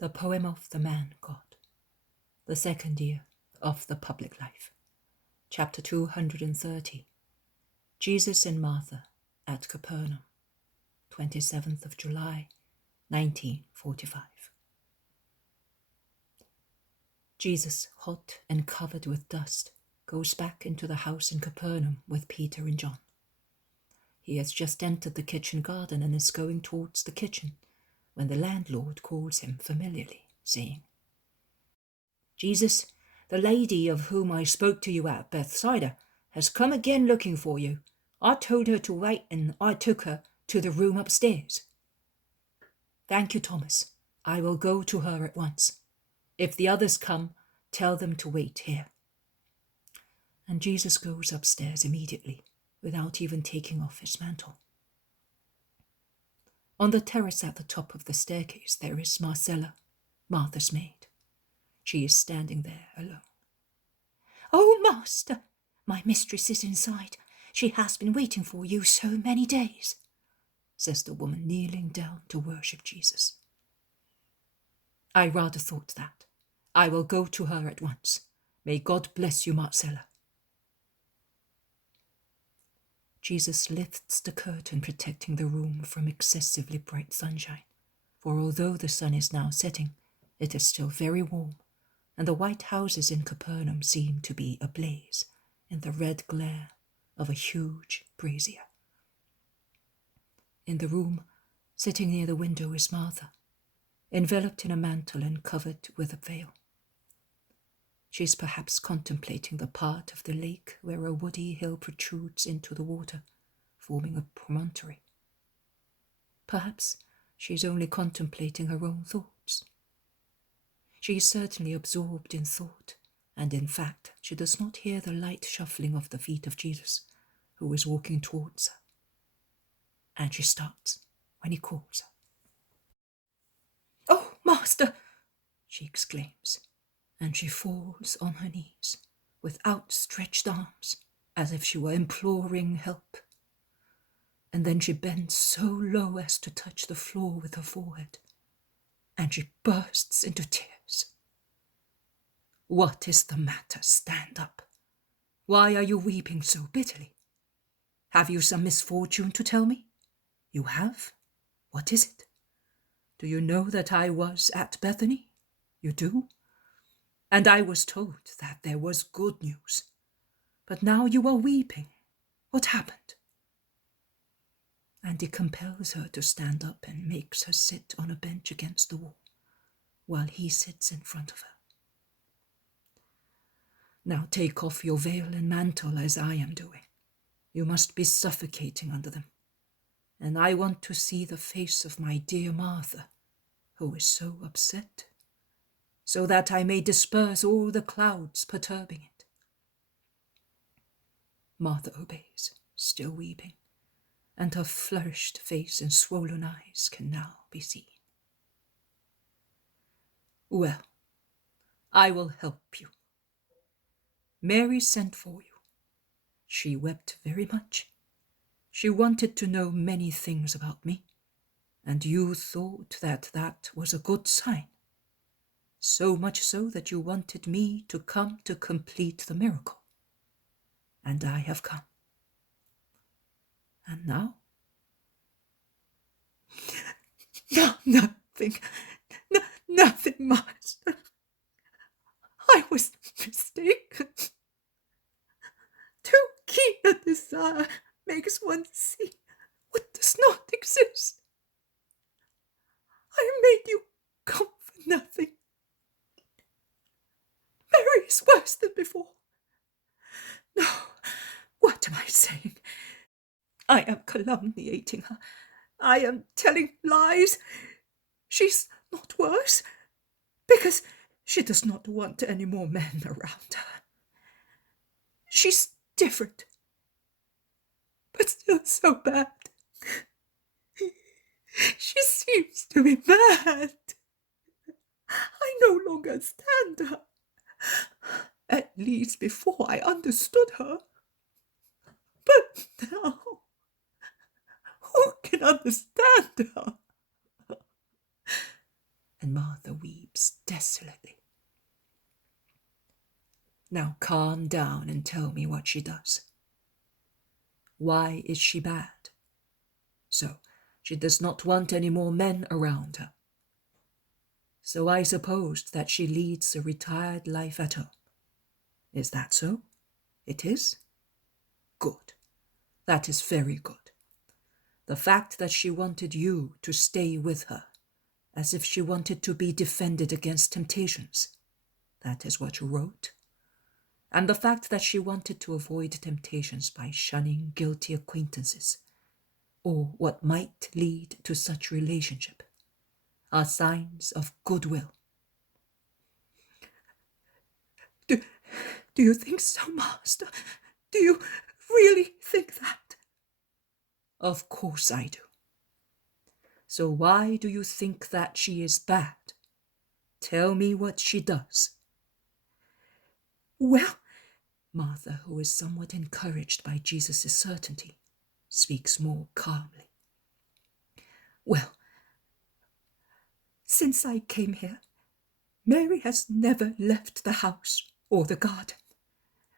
The poem of the man God, the second year of the public life. Chapter 230. Jesus and Martha at Capernaum, 27th of July, 1945. Jesus, hot and covered with dust, goes back into the house in Capernaum with Peter and John. He has just entered the kitchen garden and is going towards the kitchen when the landlord calls him familiarly, saying, "Jesus, the lady of whom I spoke to you at Bethsaida has come again looking for you. I told her to wait and I took her to the room upstairs." "Thank you, Thomas. I will go to her at once. If the others come, tell them to wait here." And Jesus goes upstairs immediately, without even taking off his mantle. On the terrace at the top of the staircase there is Marcella, Martha's maid. She is standing there alone. "Oh, Master, my mistress is inside. She has been waiting for you so many days," says the woman, kneeling down to worship Jesus. "I rather thought that. I will go to her at once. May God bless you, Marcella." Jesus lifts the curtain protecting the room from excessively bright sunshine, for although the sun is now setting, it is still very warm, and the white houses in Capernaum seem to be ablaze in the red glare of a huge brazier. In the room, sitting near the window, is Martha, enveloped in a mantle and covered with a veil. She is perhaps contemplating the part of the lake where a woody hill protrudes into the water, forming a promontory. Perhaps she is only contemplating her own thoughts. She is certainly absorbed in thought, and in fact she does not hear the light shuffling of the feet of Jesus, who is walking towards her. And she starts when he calls her. "Oh, Master!" she exclaims, and she falls on her knees with outstretched arms as if she were imploring help. And then she bends so low as to touch the floor with her forehead, and she bursts into tears. "What is the matter? Stand up. Why are you weeping so bitterly? Have you some misfortune to tell me? You have? What is it? Do you know that I was at Bethany? You do? And I was told that there was good news. But now you are weeping. What happened?" And he compels her to stand up and makes her sit on a bench against the wall, while he sits in front of her. "Now take off your veil and mantle as I am doing. You must be suffocating under them. And I want to see the face of my dear Martha, who is so upset, so that I may disperse all the clouds perturbing it." Martha obeys, still weeping, and her flourished face and swollen eyes can now be seen. "Well, I will help you. Mary sent for you. She wept very much. She wanted to know many things about me, and you thought that that was a good sign. So much so that you wanted me to come to complete the miracle. And I have come. And now?" Nothing, Master. I was mistaken. Too keen a desire makes one see what does not exist. I made you come for nothing. Mary is worse than before. No, what am I saying? I am calumniating her. I am telling lies. She's not worse, because she does not want any more men around her. She's different, but still so bad. She seems to be mad. I no longer stand her. At least before I understood her. But now, who can understand her? and Martha weeps desolately. Now calm down and tell me what she does. Why is she bad? So, she does not want any more men around her. So I supposed that she leads a retired life at home. Is that so? It is? Good. That is very good. The fact that she wanted you to stay with her, as if she wanted to be defended against temptations, that is what you wrote. And the fact that she wanted to avoid temptations by shunning guilty acquaintances, or what might lead to such relationship, are signs of goodwill. Do you think so, Master? Do you really think that? Of course I do. So why do you think that she is bad? Tell me what she does. Well, Martha, who is somewhat encouraged by Jesus' certainty, speaks more calmly. Well, since I came here, Mary has never left the house or the garden,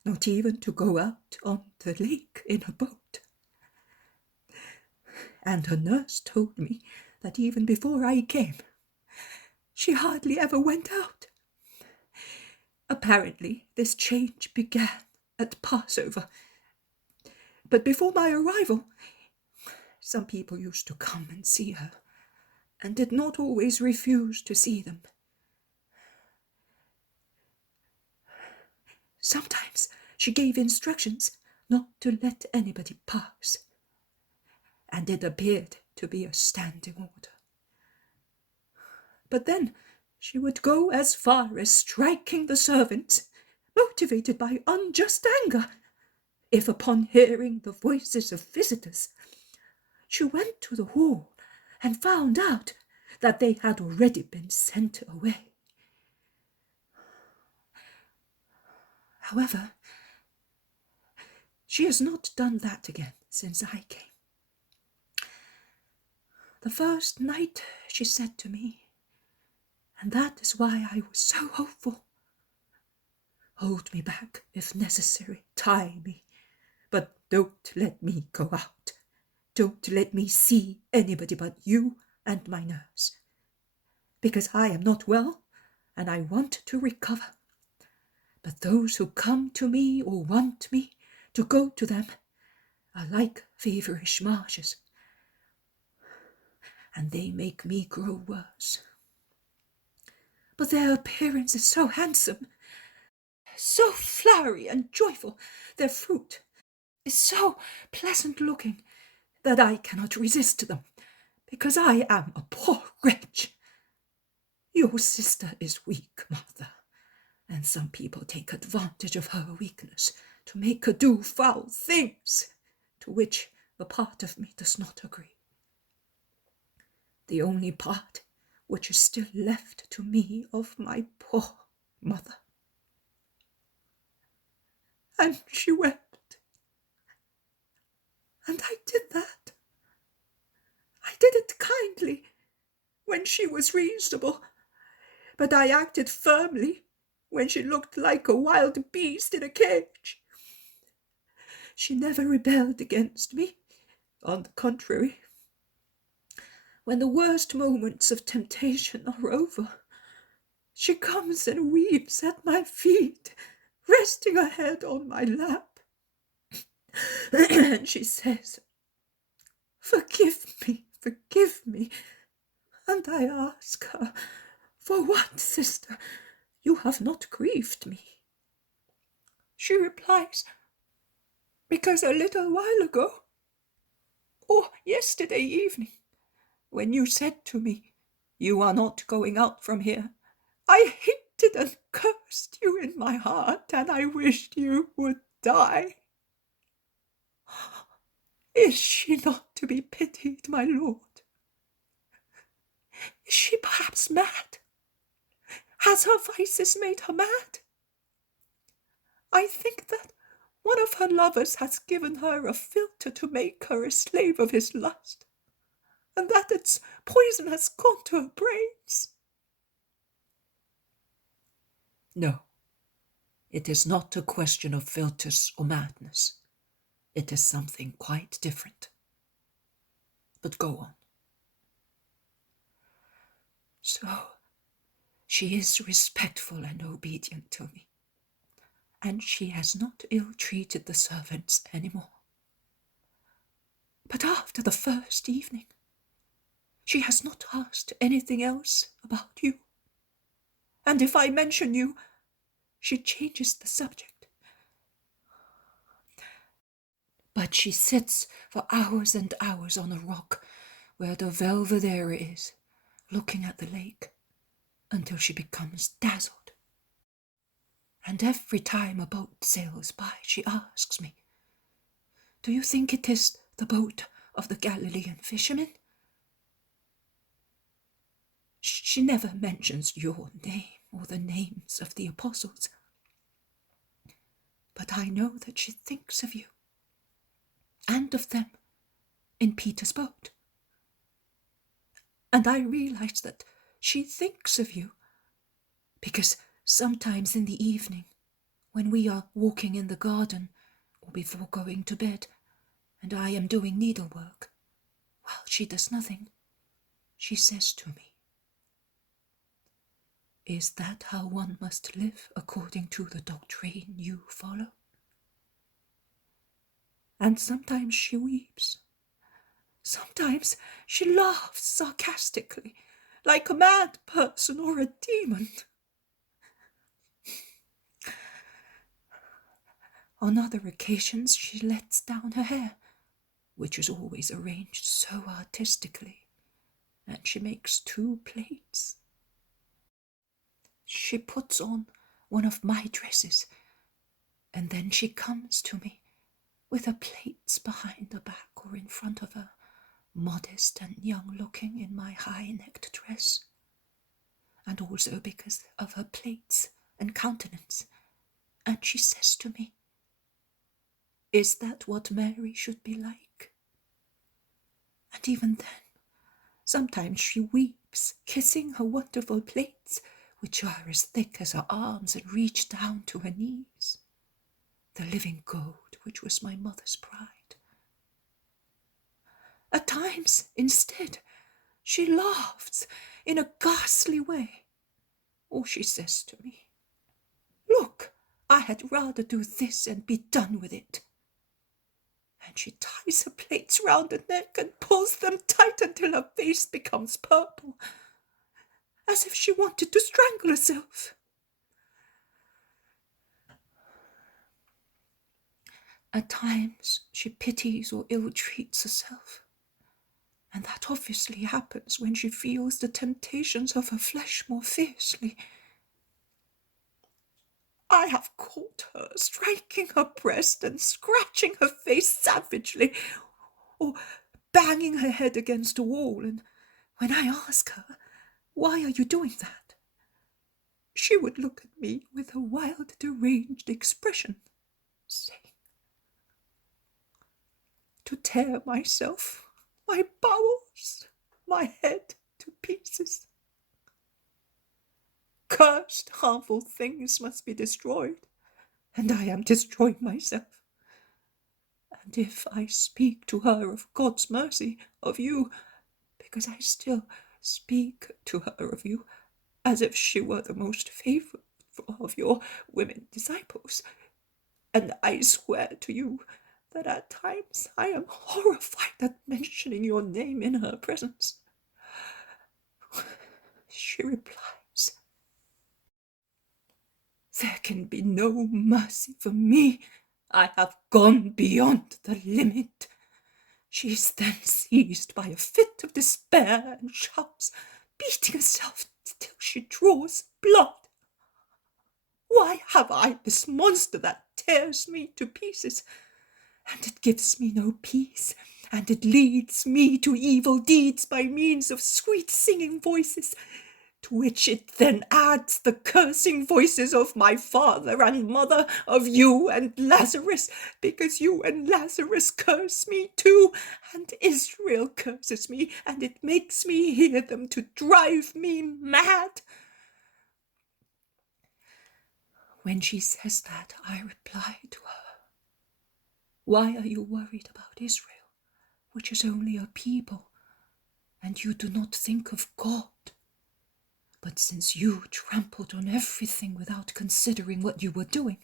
not even to go out on the lake in a boat. And her nurse told me that even before I came, she hardly ever went out. Apparently, this change began at Passover. But before my arrival, some people used to come and see her, and did not always refuse to see them. Sometimes she gave instructions not to let anybody pass, and it appeared to be a standing order. But then she would go as far as striking the servants, motivated by unjust anger, if upon hearing the voices of visitors, she went to the hall and found out that they had already been sent away. However, she has not done that again since I came. The first night she said to me, and that is why I was so hopeful, "Hold me back if necessary, tie me, but don't let me go out. Don't let me see anybody but you and my nurse, because I am not well and I want to recover. But those who come to me or want me to go to them are like feverish marshes, and they make me grow worse. But their appearance is so handsome, so flowery and joyful. Their fruit is so pleasant-looking that I cannot resist them, because I am a poor wretch. Your sister is weak, Martha, and some people take advantage of her weakness to make her do foul things, to which a part of me does not agree. The only part which is still left to me of my poor mother." And she wept. And I did that. I did it kindly, when she was reasonable, but I acted firmly when she looked like a wild beast in a cage. She never rebelled against me. On the contrary, when the worst moments of temptation are over, she comes and weeps at my feet, resting her head on my lap. And she says, forgive me. And I ask her, "For what, sister? You have not grieved me." She replies, "Because a little while ago, or yesterday evening, when you said to me, 'You are not going out from here,' I hated and cursed you in my heart, and I wished you would die." Is she not to be pitied, my lord? Is she perhaps mad? Has her vices made her mad? I think that one of her lovers has given her a philtre to make her a slave of his lust, and that its poison has gone to her brains. No, it is not a question of philters or madness. It is something quite different. But go on. So, she is respectful and obedient to me, and she has not ill-treated the servants anymore. But after the first evening, she has not asked anything else about you. And if I mention you, she changes the subject. But she sits for hours and hours on a rock where the Belvedere is, looking at the lake, until she becomes dazzled. And every time a boat sails by, she asks me, "Do you think it is the boat of the Galilean fishermen?" She never mentions your name or the names of the apostles. But I know that she thinks of you, and of them, in Peter's boat. And I realize that she thinks of you, because sometimes in the evening, when we are walking in the garden, or before going to bed, and I am doing needlework, while she does nothing, she says to me, "Is that how one must live according to the doctrine you follow?" And sometimes she weeps. Sometimes she laughs sarcastically, like a mad person or a demon. On other occasions she lets down her hair, which is always arranged so artistically, and she makes 2 plaits. She puts on one of my dresses, and then she comes to me with her plaits behind her back or in front of her, modest and young-looking in my high-necked dress, and also because of her plaits and countenance, and she says to me, "Is that what Mary should be like?" And even then, sometimes she weeps, kissing her wonderful plaits, which are as thick as her arms and reach down to her knees, the living gold which was my mother's pride. At times, instead, she laughs in a ghastly way, or she says to me, "Look, I had rather do this and be done with it." And she ties her plaits round her neck and pulls them tight until her face becomes purple, as if she wanted to strangle herself. At times she pities or ill-treats herself, and that obviously happens when she feels the temptations of her flesh more fiercely. I have caught her striking her breast and scratching her face savagely, or banging her head against a wall, and when I ask her, "Why are you doing that?" she would look at me with a wild, deranged expression, saying, "To tear myself, my bowels, my head to pieces. Cursed, harmful things must be destroyed, and I am destroying myself. And if I speak to her of God's mercy, of you, because I still speak to her of you, as if she were the most faithful of your women disciples, and I swear to you that at times I am horrified at mentioning your name in her presence, she replies, "There can be no mercy for me. I have gone beyond the limit." She is then seized by a fit of despair and shouts, beating herself till she draws blood. Why have I this monster that tears me to pieces? And it gives me no peace, and it leads me to evil deeds by means of sweet singing voices, to which it then adds the cursing voices of my father and mother, of you and Lazarus, because you and Lazarus curse me too, and Israel curses me, and it makes me hear them to drive me mad. When she says that, I reply to her, why are you worried about Israel, which is only a people, and you do not think of God? But since you trampled on everything without considering what you were doing,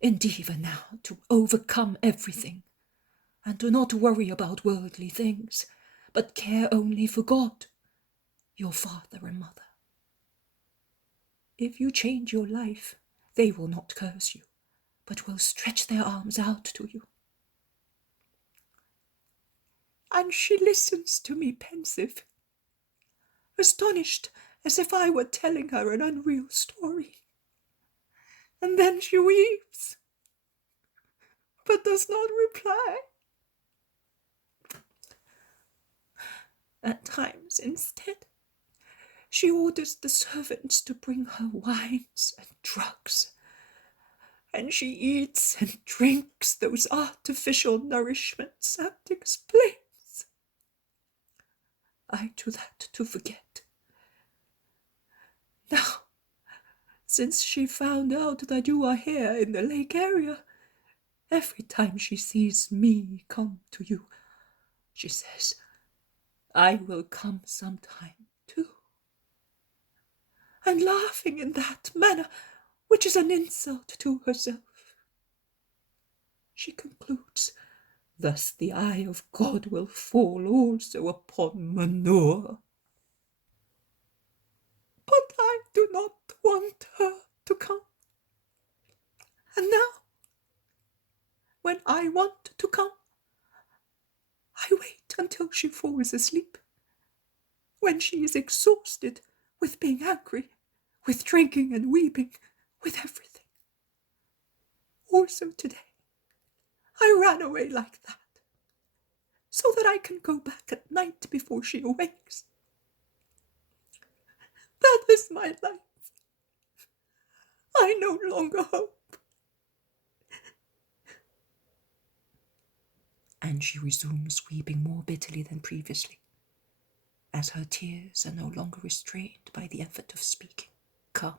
endeavor now to overcome everything, and do not worry about worldly things, but care only for God, your father and mother. If you change your life, they will not curse you, but will stretch their arms out to you. And she listens to me pensive, astonished as if I were telling her an unreal story. And then she weeps, but does not reply. At times, instead, she orders the servants to bring her wines and drugs, and she eats and drinks those artificial nourishments and explains, I do that to forget. Now, since she found out that you are here in the lake area, every time she sees me come to you, she says, I will come sometime too. And laughing in that manner, which is an insult to herself, she concludes, thus the eye of God will fall also upon Manoah. But I do not want her to come. And now, when I want to come, I wait until she falls asleep, when she is exhausted with being angry, with drinking and weeping, with everything. Also today, I ran away like that, so that I can go back at night before she awakes. That is my life. I no longer hope. And she resumes weeping more bitterly than previously, as her tears are no longer restrained by the effort of speaking calmly.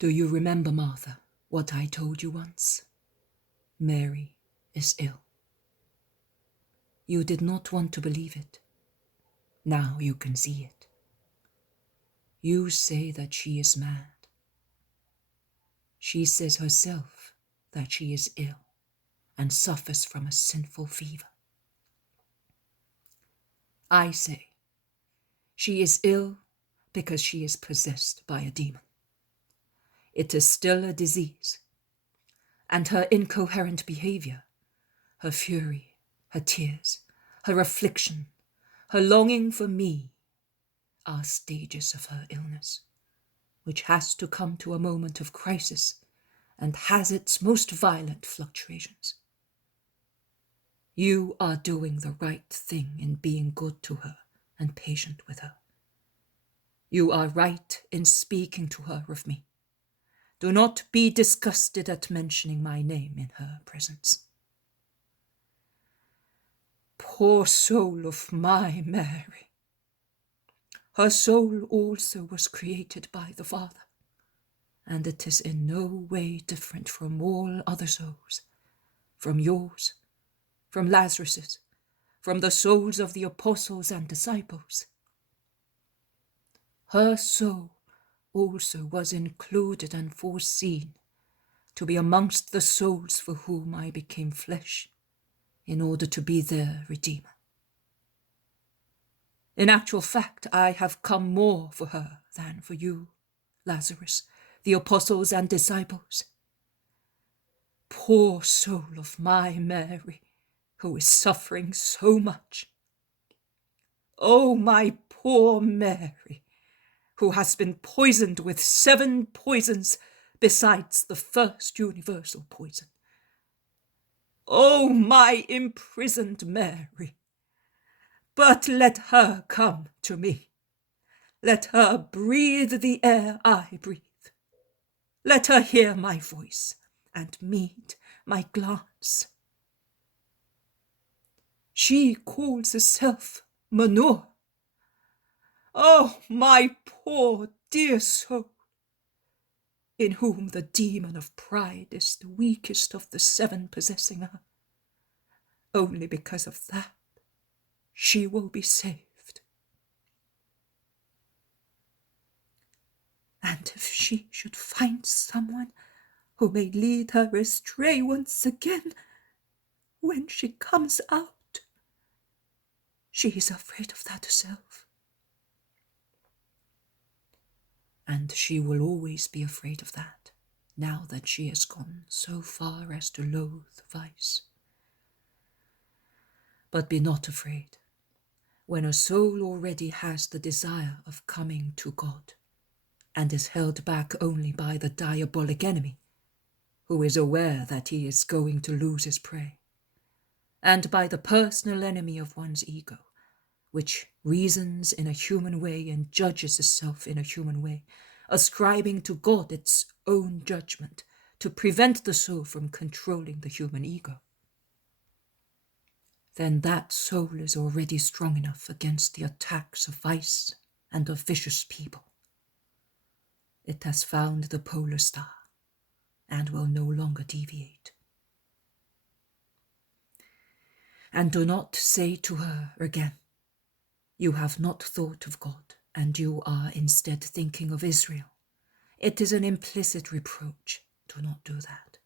Do you remember, Martha, what I told you once? Mary is ill. You did not want to believe it. Now you can see it. You say that she is mad. She says herself that she is ill and suffers from a sinful fever. I say she is ill because she is possessed by a demon. It is still a disease, and her incoherent behavior, her fury, her tears, her affliction, her longing for me are stages of her illness, which has to come to a moment of crisis and has its most violent fluctuations. You are doing the right thing in being good to her and patient with her. You are right in speaking to her of me. Do not be disgusted at mentioning my name in her presence. Poor soul of my Mary! Her soul also was created by the Father, and it is in no way different from all other souls, from yours, from Lazarus's, from the souls of the apostles and disciples. Her soul also was included and foreseen to be amongst the souls for whom I became flesh, in order to be their Redeemer. In actual fact, I have come more for her than for you, Lazarus, the apostles and disciples. Poor soul of my Mary, who is suffering so much. Oh, my poor Mary, who has been poisoned with 7 poisons besides the first universal poison. Oh, my imprisoned Mary, but let her come to me. Let her breathe the air I breathe. Let her hear my voice and meet my glance. She calls herself Manoah, Oh, my poor dear soul, in whom the demon of pride is the weakest of the 7 possessing her. Only because of that, she will be saved. And if she should find someone who may lead her astray once again, when she comes out, she is afraid of that herself. And she will always be afraid of that, now that she has gone so far as to loathe vice. But be not afraid. When a soul already has the desire of coming to God, and is held back only by the diabolic enemy, who is aware that he is going to lose his prey, and by the personal enemy of one's ego, which reasons in a human way and judges itself in a human way, ascribing to God its own judgment to prevent the soul from controlling the human ego, then that soul is already strong enough against the attacks of vice and of vicious people. It has found the polar star and will no longer deviate. And do not say to her again, "You have not thought of God, and you are instead thinking of Israel." It is an implicit reproach. Do not do that.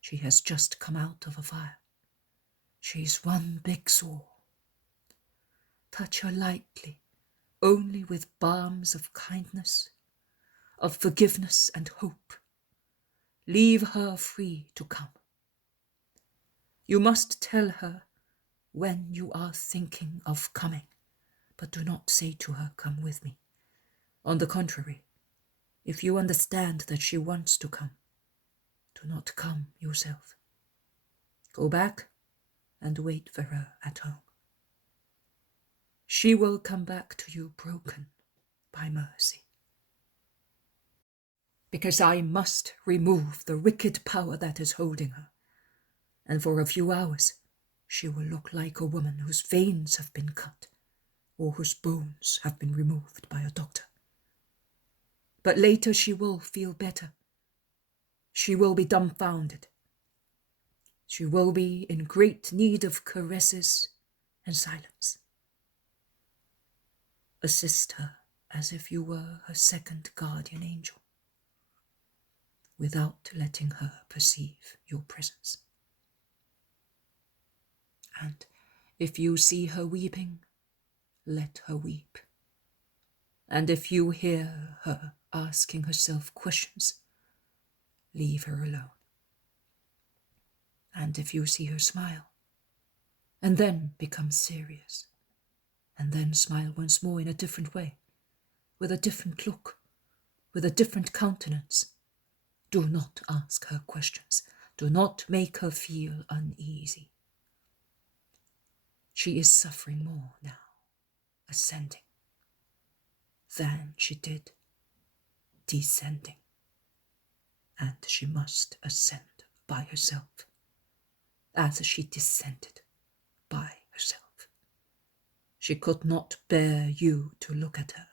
She has just come out of a fire. She is one big sore. Touch her lightly, only with balms of kindness, of forgiveness and hope. Leave her free to come. You must tell her when you are thinking of coming, but do not say to her, "Come with me." On the contrary, if you understand that she wants to come, do not come yourself. Go back and wait for her at home. She will come back to you broken by mercy. Because I must remove the wicked power that is holding her, and for a few hours she will look like a woman whose veins have been cut or whose bones have been removed by a doctor. But later she will feel better. She will be dumbfounded. She will be in great need of caresses and silence. Assist her as if you were her second guardian angel, without letting her perceive your presence. And if you see her weeping, let her weep. And if you hear her asking herself questions, leave her alone. And if you see her smile, and then become serious, and then smile once more in a different way, with a different look, with a different countenance, do not ask her questions. Do not make her feel uneasy. She is suffering more now, ascending, than she did descending. And she must ascend by herself, as she descended by herself. She could not bear you to look at her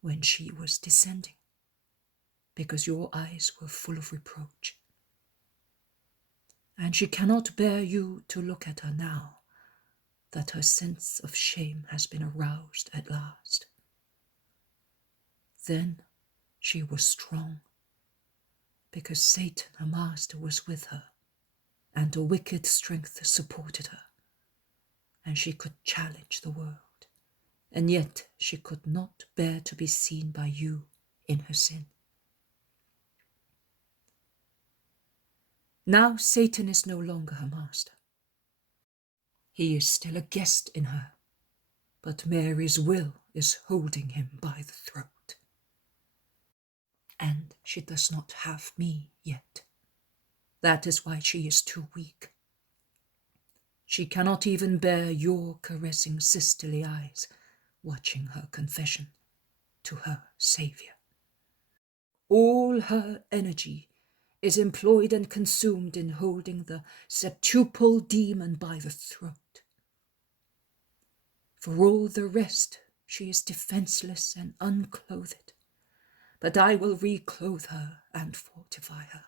when she was descending, because your eyes were full of reproach. And she cannot bear you to look at her now, that her sense of shame has been aroused at last. Then she was strong, because Satan, her master, was with her, and a wicked strength supported her, and she could challenge the world, and yet she could not bear to be seen by you in her sin. Now Satan is no longer her master. He is still a guest in her, but Mary's will is holding him by the throat. And she does not have me yet. That is why she is too weak. She cannot even bear your caressing sisterly eyes, watching her confession to her Saviour. All her energy is employed and consumed in holding the septuple demon by the throat. For all the rest, she is defenseless and unclothed, but I will reclothe her and fortify her.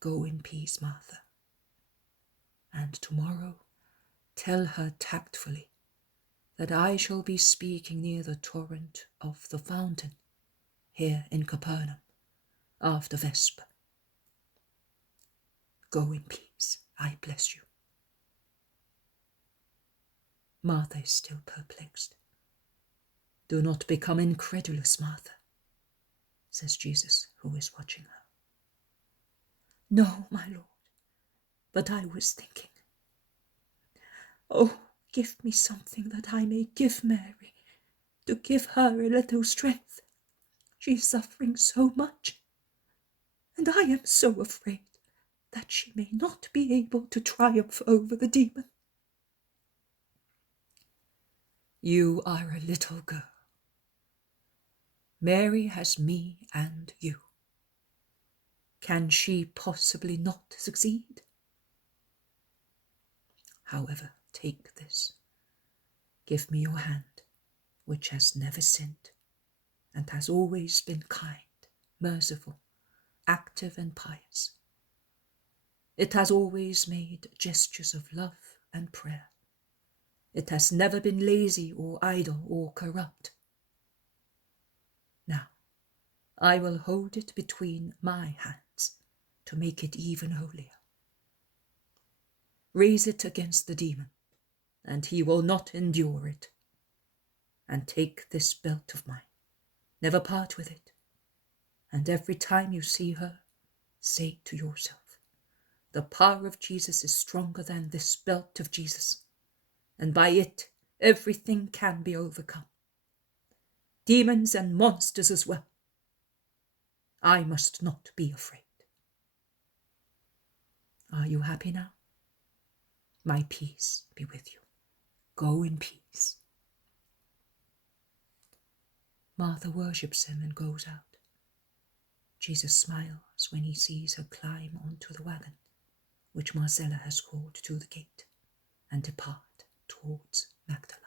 Go in peace, Martha, and tomorrow tell her tactfully that I shall be speaking near the torrent of the fountain here in Capernaum after Vesper. Go in peace, I bless you. Martha is still perplexed. Do not become incredulous, Martha, says Jesus, who is watching her. No, my Lord, but I was thinking. Oh, give me something that I may give Mary, to give her a little strength. She is suffering so much, and I am so afraid that she may not be able to triumph over the demon. You are a little girl. Mary has me and you. Can she possibly not succeed? However, take this. Give me your hand, which has never sinned, and has always been kind, merciful, active and pious. It has always made gestures of love and prayer. It has never been lazy or idle or corrupt. Now, I will hold it between my hands to make it even holier. Raise it against the demon, and he will not endure it. And take this belt of mine. Never part with it. And every time you see her, say to yourself, the power of Jesus is stronger than this belt of Jesus, and by it everything can be overcome. Demons and monsters as well. I must not be afraid. Are you happy now? My peace be with you. Go in peace. Martha worships him and goes out. Jesus smiles when he sees her climb onto the wagon, which Marcella has called to the gate, and depart towards Magdala.